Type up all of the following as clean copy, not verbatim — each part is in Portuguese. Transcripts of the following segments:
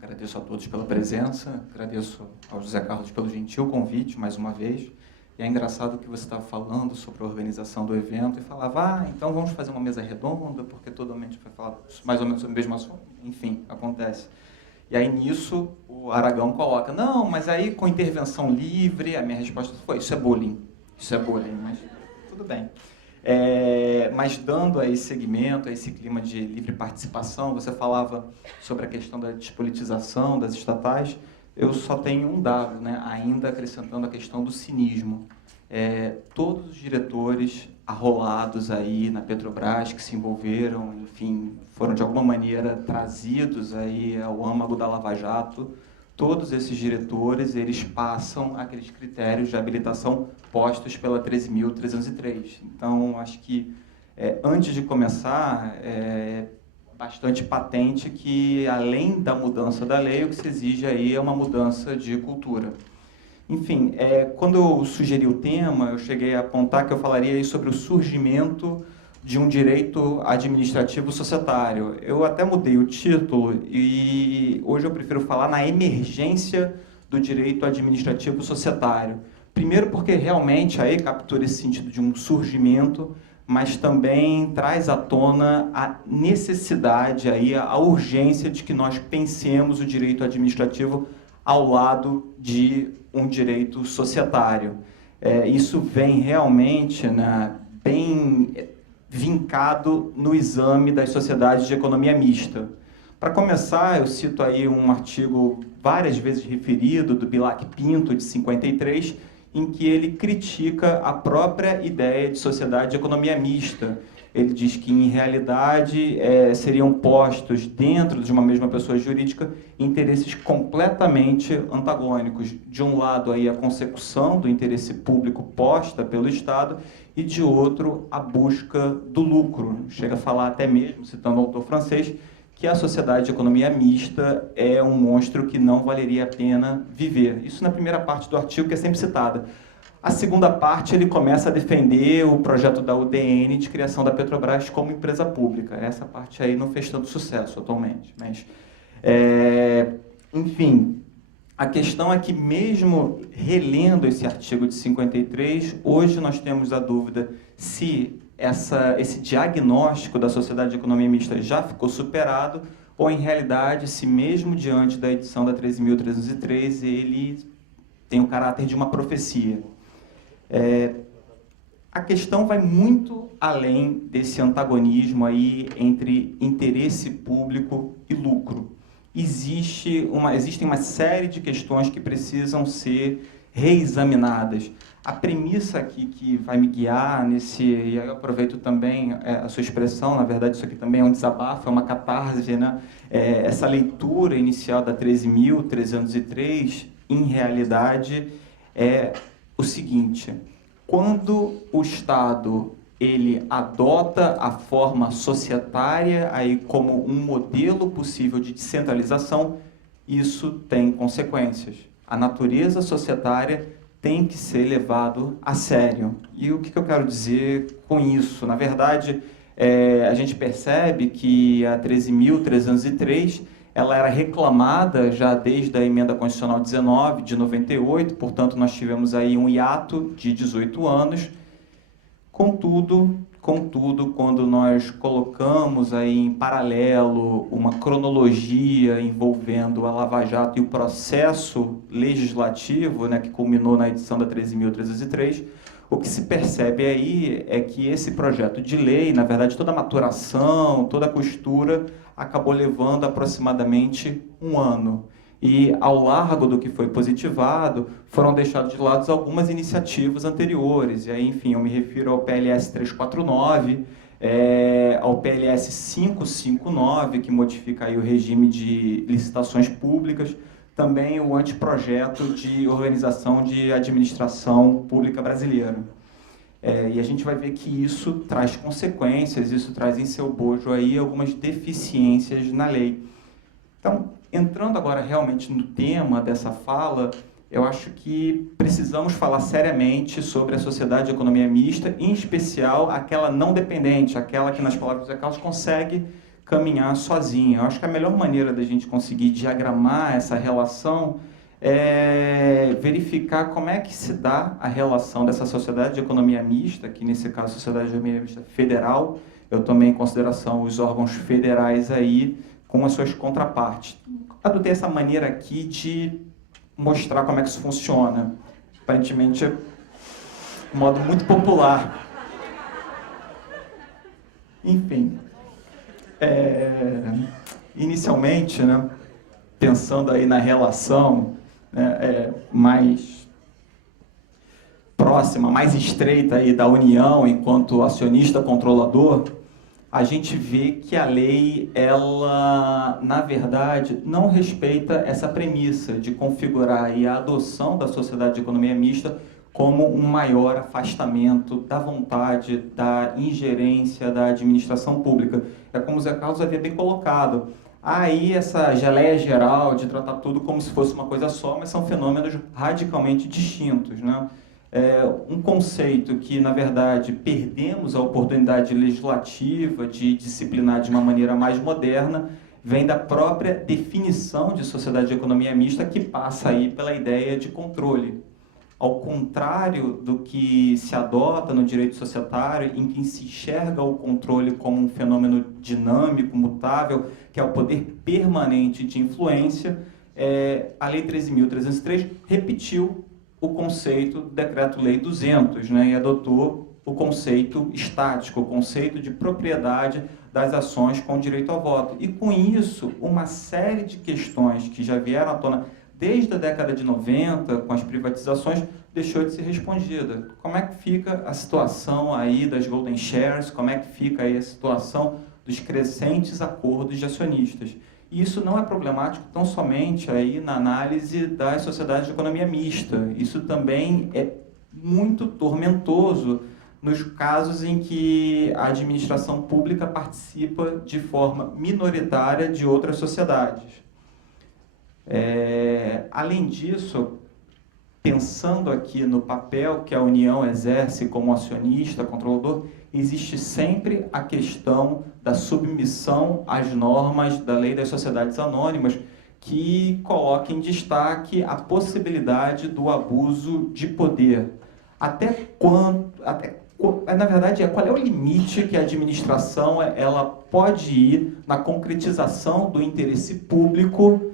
Agradeço a todos pela presença, agradeço ao José Carlos pelo gentil convite, mais uma vez. E é engraçado que você estava falando sobre a organização do evento e falava, então vamos fazer uma mesa redonda, porque todo mundo vai falar mais ou menos sobre o mesmo assunto. Enfim, acontece. E aí, nisso, o Aragão coloca, não, mas aí com intervenção livre, a minha resposta foi, isso é bullying, mas tudo bem. Mas dando a esse segmento, a esse clima de livre participação, você falava sobre a questão da despolitização das estatais, eu só tenho um dado, né, ainda acrescentando a questão do cinismo. Todos os diretores arrolados aí na Petrobras, que se envolveram, enfim, foram de alguma maneira trazidos aí ao âmago da Lava Jato, todos esses diretores, eles passam aqueles critérios de habilitação postos pela 13.303. Então, acho que, antes de começar, bastante patente que, além da mudança da lei, o que se exige aí é uma mudança de cultura. Enfim, quando eu sugeri o tema, eu cheguei a apontar que eu falaria aí sobre o surgimento de um direito administrativo societário. Eu até mudei o título e hoje eu prefiro falar na emergência do direito administrativo societário. Primeiro porque realmente aí captura esse sentido de um surgimento, mas também traz à tona a necessidade, aí, a urgência de que nós pensemos o direito administrativo ao lado de um direito societário. Isso vem realmente, né, bem vincado no exame das sociedades de economia mista. Para começar, eu cito aí um artigo várias vezes referido, do Bilac Pinto, de 53, em que ele critica a própria ideia de sociedade de economia mista. Ele diz que, em realidade, seriam postos dentro de uma mesma pessoa jurídica interesses completamente antagônicos. De um lado, aí, a consecução do interesse público posta pelo Estado e, de outro, a busca do lucro. Chega a falar até mesmo, citando o autor francês, que a sociedade de economia mista é um monstro que não valeria a pena viver. Isso na primeira parte do artigo, que é sempre citada. A segunda parte, ele começa a defender o projeto da UDN de criação da Petrobras como empresa pública. Essa parte aí não fez tanto sucesso atualmente. Mas, enfim, a questão é que, mesmo relendo esse artigo de 53, hoje nós temos a dúvida se esse diagnóstico da sociedade de economia mista já ficou superado, ou, em realidade, se mesmo diante da edição da 13.303, ele tem o caráter de uma profecia. A questão vai muito além desse antagonismo aí entre interesse público e lucro. Existem uma série de questões que precisam ser reexaminadas. A premissa aqui que vai me guiar nesse, e eu aproveito também a sua expressão, na verdade isso aqui também é um desabafo, é uma catarse, né? Essa leitura inicial da 13.303, em realidade, é o seguinte: quando o Estado ele adota a forma societária aí como um modelo possível de descentralização, isso tem consequências. A natureza societária tem que ser levado a sério. E o que eu quero dizer com isso? Na verdade, a gente percebe que a 13.303 ela era reclamada já desde a Emenda Constitucional 19, de 98, portanto, nós tivemos aí um hiato de 18 anos. Contudo, quando nós colocamos aí em paralelo uma cronologia envolvendo a Lava Jato e o processo legislativo, né, que culminou na edição da 13.303, o que se percebe aí é que esse projeto de lei, na verdade, toda a maturação, toda a costura, acabou levando aproximadamente um ano. E, ao largo do que foi positivado, foram deixados de lado algumas iniciativas anteriores. E aí, enfim, eu me refiro ao PLS 349, ao PLS 559, que modifica aí o regime de licitações públicas, também o anteprojeto de organização de administração pública brasileira. E a gente vai ver que isso traz consequências, isso traz em seu bojo aí algumas deficiências na lei. Então, entrando agora realmente no tema dessa fala, eu acho que precisamos falar seriamente sobre a sociedade de economia mista, em especial aquela não dependente, aquela que, nas palavras do Zé Carlos, consegue caminhar sozinha. Eu acho que a melhor maneira da gente conseguir diagramar essa relação é verificar como é que se dá a relação dessa sociedade de economia mista, que nesse caso a sociedade de economia mista federal, eu tomei em consideração os órgãos federais aí com as suas contrapartes. Adotei essa maneira aqui de mostrar como é que isso funciona. Aparentemente, é um modo muito popular. Enfim, inicialmente, né, pensando aí na relação mais próxima, mais estreita aí da União enquanto acionista controlador, a gente vê que a lei, ela, na verdade, não respeita essa premissa de configurar aí a adoção da sociedade de economia mista como um maior afastamento da vontade, da ingerência da administração pública. É como o Zé Carlos havia bem colocado. Há aí essa geleia geral de tratar tudo como se fosse uma coisa só, mas são fenômenos radicalmente distintos, né? Um conceito que, na verdade, perdemos a oportunidade legislativa de disciplinar de uma maneira mais moderna, vem da própria definição de sociedade de economia mista, que passa aí pela ideia de controle. Ao contrário do que se adota no direito societário, em que se enxerga o controle como um fenômeno dinâmico, mutável, que é o poder permanente de influência, a Lei 13.303 repetiu o conceito do Decreto-Lei 200, né, e adotou o conceito estático, o conceito de propriedade das ações com direito ao voto. E com isso, uma série de questões que já vieram à tona desde a década de 90, com as privatizações, deixou de ser respondida. Como é que fica a situação aí das golden shares? Como é que fica aí a situação dos crescentes acordos de acionistas? E isso não é problemático tão somente aí na análise das sociedades de economia mista. Isso também é muito tormentoso nos casos em que a administração pública participa de forma minoritária de outras sociedades. Além disso, pensando aqui no papel que a União exerce como acionista, controlador, existe sempre a questão da submissão às normas da Lei das Sociedades Anônimas, que coloca em destaque a possibilidade do abuso de poder. Na verdade, qual é o limite que a administração ela pode ir na concretização do interesse público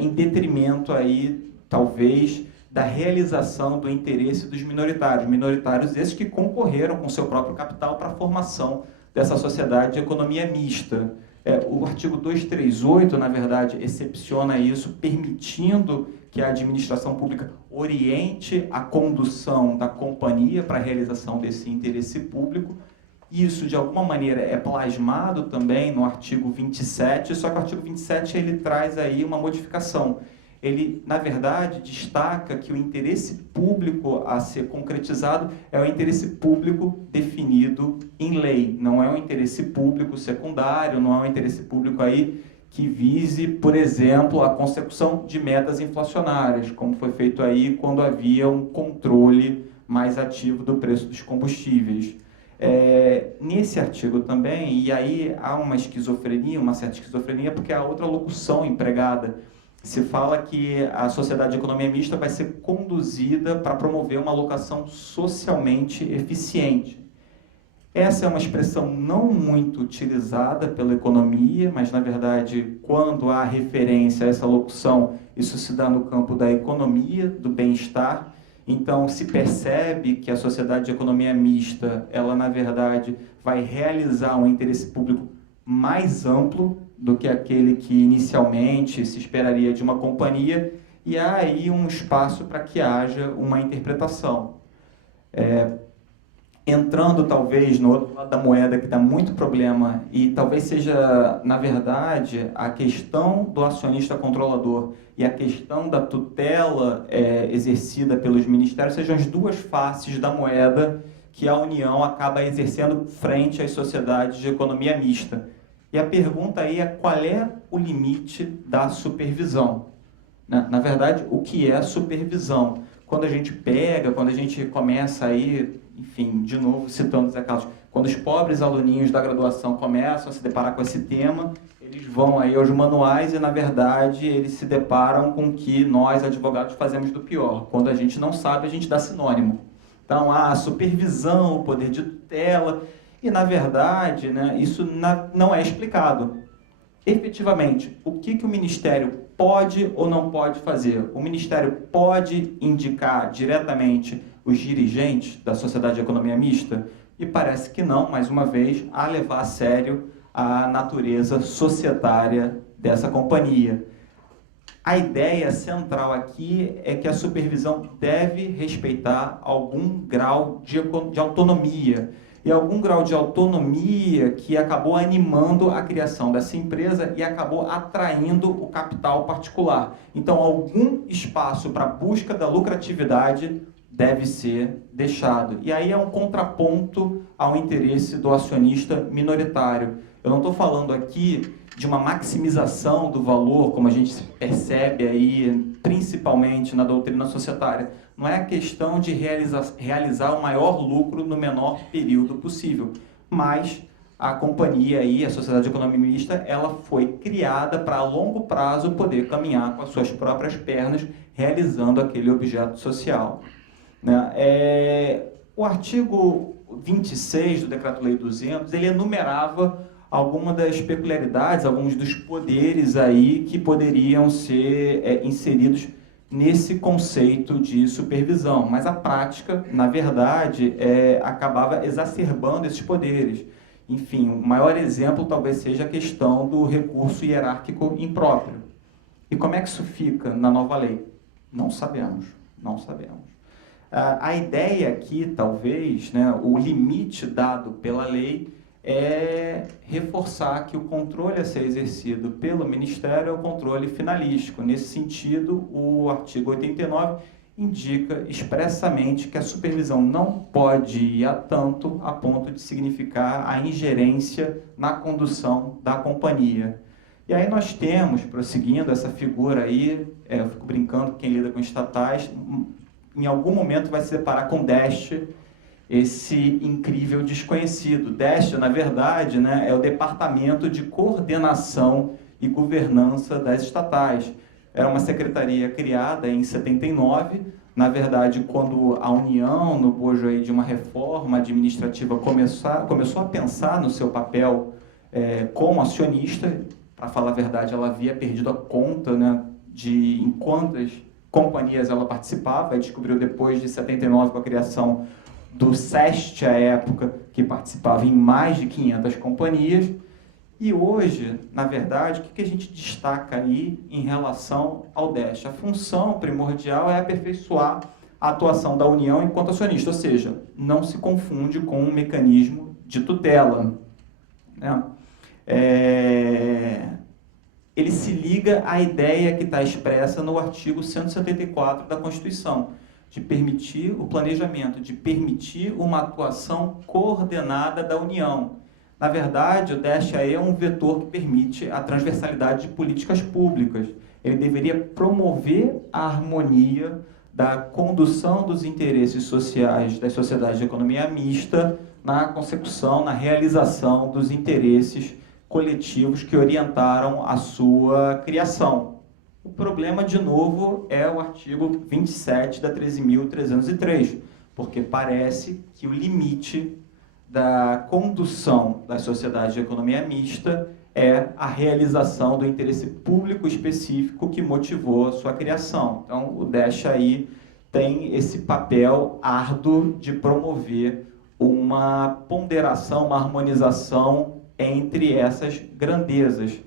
em detrimento aí, talvez, da realização do interesse dos minoritários esses que concorreram com seu próprio capital para a formação dessa sociedade de economia mista. O artigo 238, na verdade, excepciona isso, permitindo que a administração pública oriente a condução da companhia para a realização desse interesse público. Isso, de alguma maneira, é plasmado também no artigo 27, só que o artigo 27 ele traz aí uma modificação. Ele, na verdade, destaca que o interesse público a ser concretizado é o interesse público definido em lei. Não é um interesse público secundário, não é um interesse público aí que vise, por exemplo, a consecução de metas inflacionárias, como foi feito aí quando havia um controle mais ativo do preço dos combustíveis. Nesse artigo também, e aí há uma esquizofrenia, uma certa esquizofrenia, porque há outra locução empregada. Se fala que a sociedade de economia mista vai ser conduzida para promover uma alocação socialmente eficiente. Essa é uma expressão não muito utilizada pela economia, mas, na verdade, quando há referência a essa locução, isso se dá no campo da economia, do bem-estar. Então, se percebe que a sociedade de economia mista, ela, na verdade, vai realizar um interesse público mais amplo do que aquele que inicialmente se esperaria de uma companhia, e há aí um espaço para que haja uma interpretação. Entrando, talvez, no outro lado da moeda, que dá muito problema, e talvez seja, na verdade, a questão do acionista controlador e a questão da tutela exercida pelos ministérios, sejam as duas faces da moeda que a União acaba exercendo frente às sociedades de economia mista. E a pergunta aí é qual é o limite da supervisão? Na verdade, o que é supervisão? quando a gente começa aí, enfim, de novo, citando Zé Carlos, quando os pobres aluninhos da graduação começam a se deparar com esse tema, eles vão aí aos manuais e, na verdade, eles se deparam com o que nós, advogados, fazemos do pior. Quando a gente não sabe, a gente dá sinônimo. Então, a supervisão, o poder de tutela, e, na verdade, né, isso não é explicado. Efetivamente, o que o Ministério pode ou não pode fazer? O Ministério pode indicar diretamente os dirigentes da Sociedade de Economia Mista? E parece que não, mais uma vez, a levar a sério a natureza societária dessa companhia. A ideia central aqui é que a supervisão deve respeitar algum grau de autonomia, e algum grau de autonomia que acabou animando a criação dessa empresa e acabou atraindo o capital particular. Então, algum espaço para a busca da lucratividade deve ser deixado. E aí é um contraponto ao interesse do acionista minoritário. Eu não estou falando aqui de uma maximização do valor, como a gente percebe aí, principalmente na doutrina societária. Não é a questão de realizar o maior lucro no menor período possível, mas a companhia aí, a Sociedade de Economia Mista, ela foi criada para a longo prazo poder caminhar com as suas próprias pernas, realizando aquele objeto social. O artigo 26 do Decreto-Lei 200, ele enumerava algumas das peculiaridades, alguns dos poderes aí que poderiam ser inseridos nesse conceito de supervisão, mas a prática, na verdade, acabava exacerbando esses poderes. Enfim, o maior exemplo talvez seja a questão do recurso hierárquico impróprio. E como é que isso fica na nova lei? Não sabemos, não sabemos. A ideia aqui, talvez, né, o limite dado pela lei é reforçar que o controle a ser exercido pelo Ministério é o controle finalístico. Nesse sentido, o artigo 89 indica expressamente que a supervisão não pode ir a ponto de significar a ingerência na condução da companhia. E aí nós temos, prosseguindo essa figura aí, eu fico brincando, quem lida com estatais, em algum momento vai se deparar com DEST, esse incrível desconhecido. DEST, na verdade, né, é o Departamento de Coordenação e Governança das Estatais. Era uma secretaria criada em 79, na verdade, quando a União, no bojo aí de uma reforma administrativa, começou a pensar no seu papel como acionista. Para falar a verdade, ela havia perdido a conta, né, de em quantas companhias ela participava, e descobriu depois de 79, com a criação do SEST, à época, que participava em mais de 500 companhias. E hoje, na verdade, o que a gente destaca aí em relação ao DEST? A função primordial é aperfeiçoar a atuação da União enquanto acionista, ou seja, não se confunde com um mecanismo de tutela, né? Ele se liga à ideia que está expressa no artigo 174 da Constituição, de permitir o planejamento, de permitir uma atuação coordenada da União. Na verdade, o DEST é um vetor que permite a transversalidade de políticas públicas. Ele deveria promover a harmonia da condução dos interesses sociais das sociedades de economia mista na consecução, na realização dos interesses coletivos que orientaram a sua criação. O problema, de novo, é o artigo 27 da 13.303, porque parece que o limite da condução das sociedades de economia mista é a realização do interesse público específico que motivou a sua criação. Então, o DEST aí tem esse papel árduo de promover uma ponderação, uma harmonização entre essas grandezas.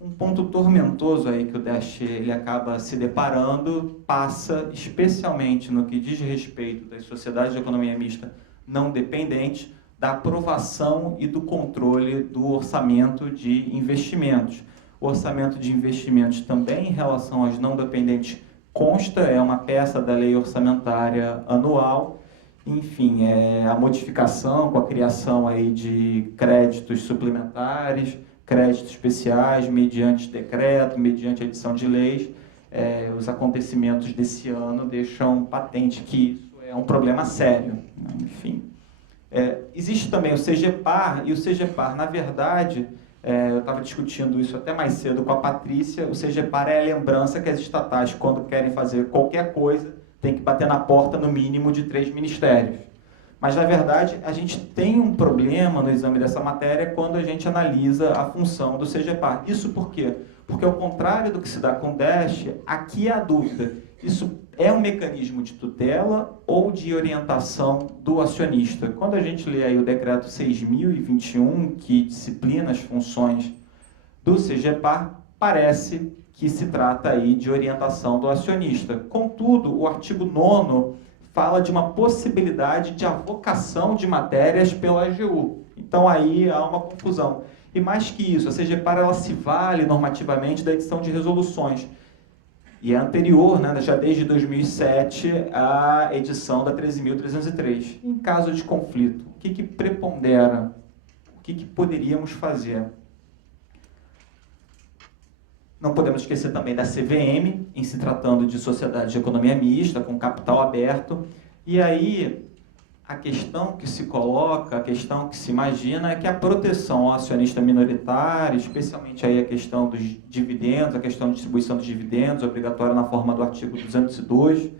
Um ponto tormentoso aí que o DEST ele acaba se deparando passa especialmente no que diz respeito das sociedades de economia mista não dependentes, da aprovação e do controle do orçamento de investimentos. O orçamento de investimentos também em relação aos não dependentes consta, é uma peça da lei orçamentária anual. Enfim, a modificação com a criação aí de créditos suplementares, créditos especiais, mediante decreto, mediante edição de leis, os acontecimentos desse ano deixam patente que isso é um problema sério, né? Enfim. Existe também o CGPAR, e o CGPAR, na verdade, eu estava discutindo isso até mais cedo com a Patrícia, o CGPAR é a lembrança que as estatais, quando querem fazer qualquer coisa, tem que bater na porta, no mínimo, de 3 ministérios. Mas, na verdade, a gente tem um problema no exame dessa matéria quando a gente analisa a função do CGPAR. Isso por quê? Porque, ao contrário do que se dá com o DESH, aqui é a dúvida. Isso é um mecanismo de tutela ou de orientação do acionista? Quando a gente lê aí o decreto 6.021, que disciplina as funções do CGPAR, parece que se trata aí de orientação do acionista. Contudo, o artigo 9º fala de uma possibilidade de avocação de matérias pela AGU. Então aí há uma confusão. E mais que isso, a CGPAR ela se vale normativamente da edição de resoluções. E é anterior, né, já desde 2007, à edição da 13.303. Em caso de conflito, o que prepondera? O que poderíamos fazer? Não podemos esquecer também da CVM, em se tratando de sociedade de economia mista, com capital aberto. E aí, a questão que se coloca, a questão que se imagina é que a proteção ao acionista minoritário, especialmente aí a questão dos dividendos, a questão de distribuição dos dividendos, obrigatória na forma do artigo 202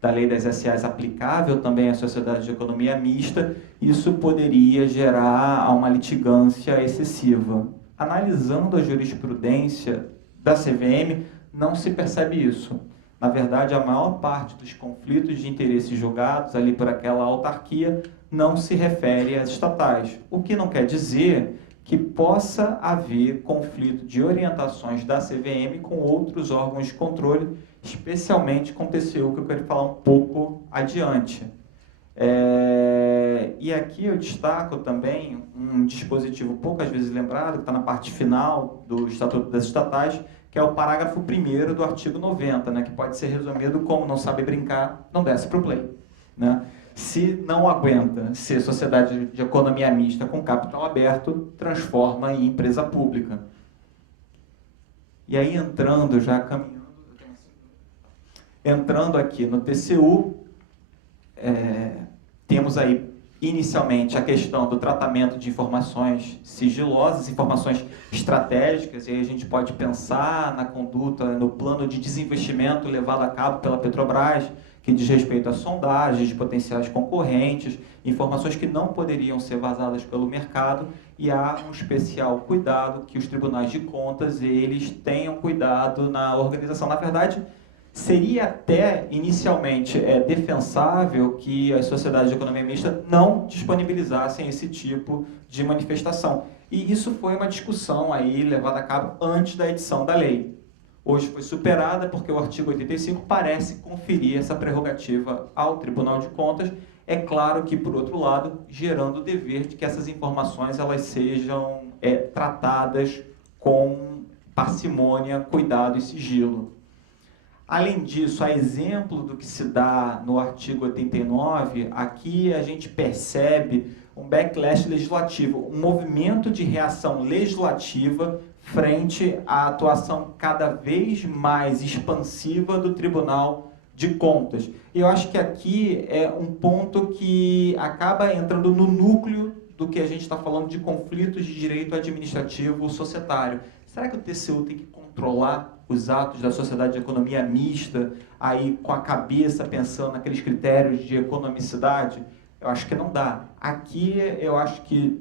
da Lei das SAs, aplicável também à sociedade de economia mista, isso poderia gerar uma litigância excessiva. Analisando a jurisprudência da CVM, não se percebe isso. Na verdade, a maior parte dos conflitos de interesse julgados ali por aquela autarquia não se refere às estatais, o que não quer dizer que possa haver conflito de orientações da CVM com outros órgãos de controle, especialmente com o TCU, que eu quero falar um pouco adiante. E aqui eu destaco também um dispositivo poucas vezes lembrado, que está na parte final do Estatuto das Estatais, que é o parágrafo 1º do artigo 90, né, que pode ser resumido como: não sabe brincar, não desce para o play. Né? Se não aguenta ser sociedade de economia mista com capital aberto, transforma em empresa pública. E aí, entrando aqui no TCU, temos aí inicialmente a questão do tratamento de informações sigilosas, informações estratégicas, e aí a gente pode pensar na conduta, no plano de desinvestimento levado a cabo pela Petrobras, que diz respeito a sondagens de potenciais concorrentes, informações que não poderiam ser vazadas pelo mercado, e há um especial cuidado que os tribunais de contas eles tenham cuidado na organização. Na verdade, seria até, inicialmente, defensável que as sociedades de economia mista não disponibilizassem esse tipo de manifestação. E isso foi uma discussão aí levada a cabo antes da edição da lei. Hoje foi superada porque o artigo 85 parece conferir essa prerrogativa ao Tribunal de Contas. É claro que, por outro lado, gerando o dever de que essas informações elas sejam tratadas com parcimônia, cuidado e sigilo. Além disso, a exemplo do que se dá no artigo 89, aqui a gente percebe um backlash legislativo, um movimento de reação legislativa frente à atuação cada vez mais expansiva do Tribunal de Contas. E eu acho que aqui é um ponto que acaba entrando no núcleo do que a gente está falando de conflitos de direito administrativo societário. Será que o TCU tem que controlar os atos da sociedade de economia mista, aí com a cabeça pensando naqueles critérios de economicidade? Eu acho que não dá. Aqui eu acho que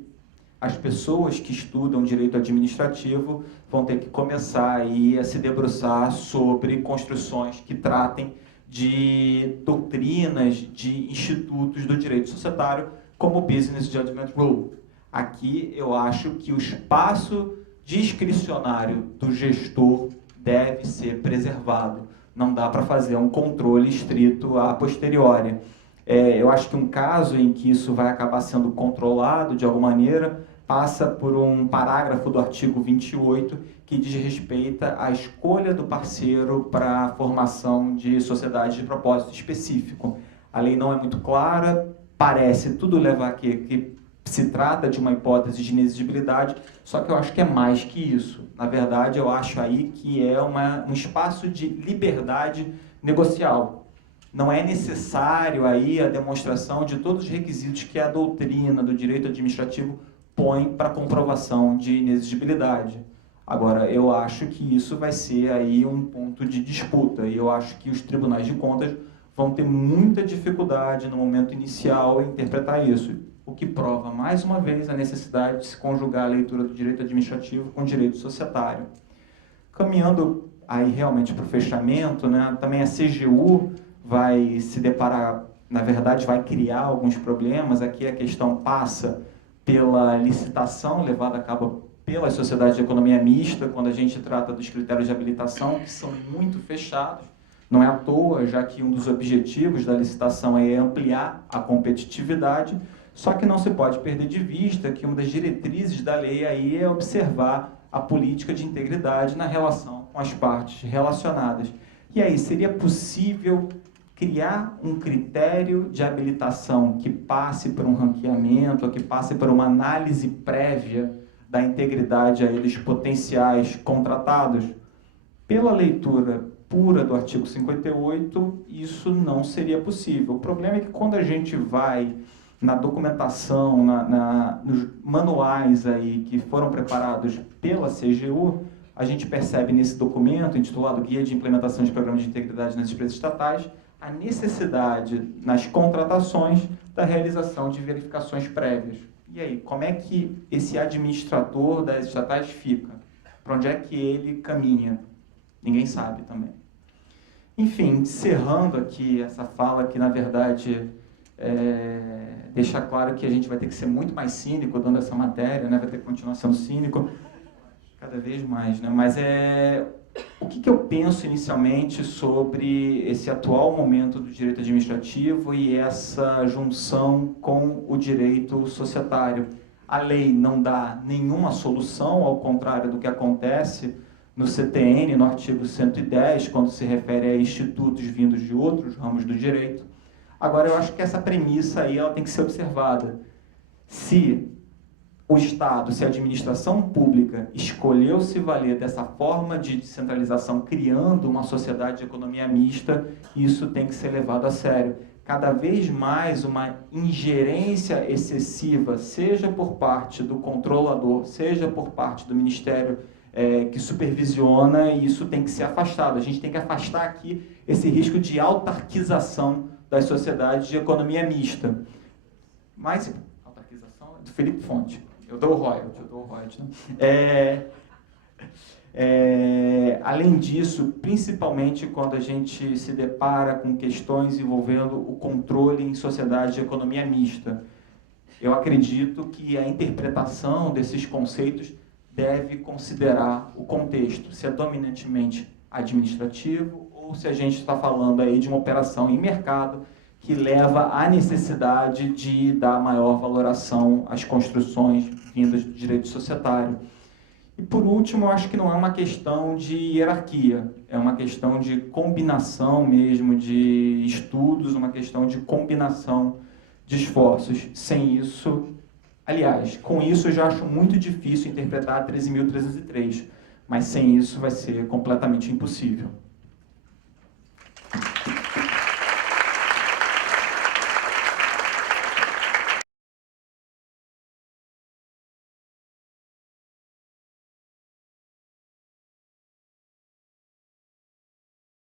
as pessoas que estudam direito administrativo vão ter que começar aí a se debruçar sobre construções que tratem de doutrinas, de institutos do direito societário, como o Business Judgment Rule. Aqui eu acho que o espaço discricionário do gestor deve ser preservado. Não dá para fazer um controle estrito a posteriori. Eu acho que um caso em que isso vai acabar sendo controlado de alguma maneira passa por um parágrafo do artigo 28 que diz respeito à escolha do parceiro para a formação de sociedade de propósito específico. A lei não é muito clara, parece tudo levar que se trata de uma hipótese de inexigibilidade, só que eu acho que é mais que isso. Na verdade, eu acho aí que é um espaço de liberdade negocial. Não é necessário aí a demonstração de todos os requisitos que a doutrina do direito administrativo põe para comprovação de inexigibilidade. Agora, eu acho que isso vai ser aí um ponto de disputa, e eu acho que os tribunais de contas vão ter muita dificuldade no momento inicial em interpretar isso, o que prova, mais uma vez, a necessidade de se conjugar a leitura do direito administrativo com o direito societário. Caminhando aí realmente para o fechamento, né, também a CGU vai se deparar, na verdade, vai criar alguns problemas. Aqui a questão passa pela licitação levada a cabo pelas sociedades de economia mista, quando a gente trata dos critérios de habilitação, que são muito fechados. Não é à toa, já que um dos objetivos da licitação é ampliar a competitividade, só que não se pode perder de vista que uma das diretrizes da lei aí é observar a política de integridade na relação com as partes relacionadas. E aí, seria possível criar um critério de habilitação que passe por um ranqueamento, ou que passe por uma análise prévia da integridade aí dos potenciais contratados? Pela leitura pura do artigo 58, isso não seria possível. O problema é que quando a gente vai na documentação, nos manuais aí que foram preparados pela CGU, a gente percebe nesse documento, intitulado Guia de Implementação de Programas de Integridade nas Empresas Estatais, a necessidade, nas contratações, da realização de verificações prévias. E aí, como é que esse administrador das estatais fica? Para onde é que ele caminha? Ninguém sabe também. Enfim, encerrando aqui essa fala que, na verdade, deixa claro que a gente vai ter que ser muito mais cínico dando essa matéria, né? Vai ter que continuar sendo cínico cada vez mais, né? Mas o que eu penso inicialmente sobre esse atual momento do direito administrativo e essa junção com o direito societário? A lei não dá nenhuma solução, ao contrário do que acontece no CTN, no artigo 110, quando se refere a institutos vindos de outros ramos do direito. Agora, eu acho que essa premissa aí ela tem que ser observada. Se o Estado, se a administração pública escolheu se valer dessa forma de descentralização, criando uma sociedade de economia mista, isso tem que ser levado a sério. Cada vez mais uma ingerência excessiva, seja por parte do controlador, seja por parte do Ministério que supervisiona, e isso tem que ser afastado. A gente tem que afastar aqui esse risco de autarquização das sociedades de economia mista. Mas, autarquização é do Felipe Fonte. Eu dou o royalty. Né? Além disso, principalmente quando a gente se depara com questões envolvendo o controle em sociedade de economia mista, eu acredito que a interpretação desses conceitos deve considerar o contexto, se é dominantemente administrativo ou se a gente está falando aí de uma operação em mercado que leva à necessidade de dar maior valoração às construções vindas do direito societário. E, por último, eu acho que não é uma questão de hierarquia, é uma questão de combinação mesmo de estudos, uma questão de combinação de esforços. Sem isso, aliás, com isso eu já acho muito difícil interpretar 13.303, mas sem isso vai ser completamente impossível.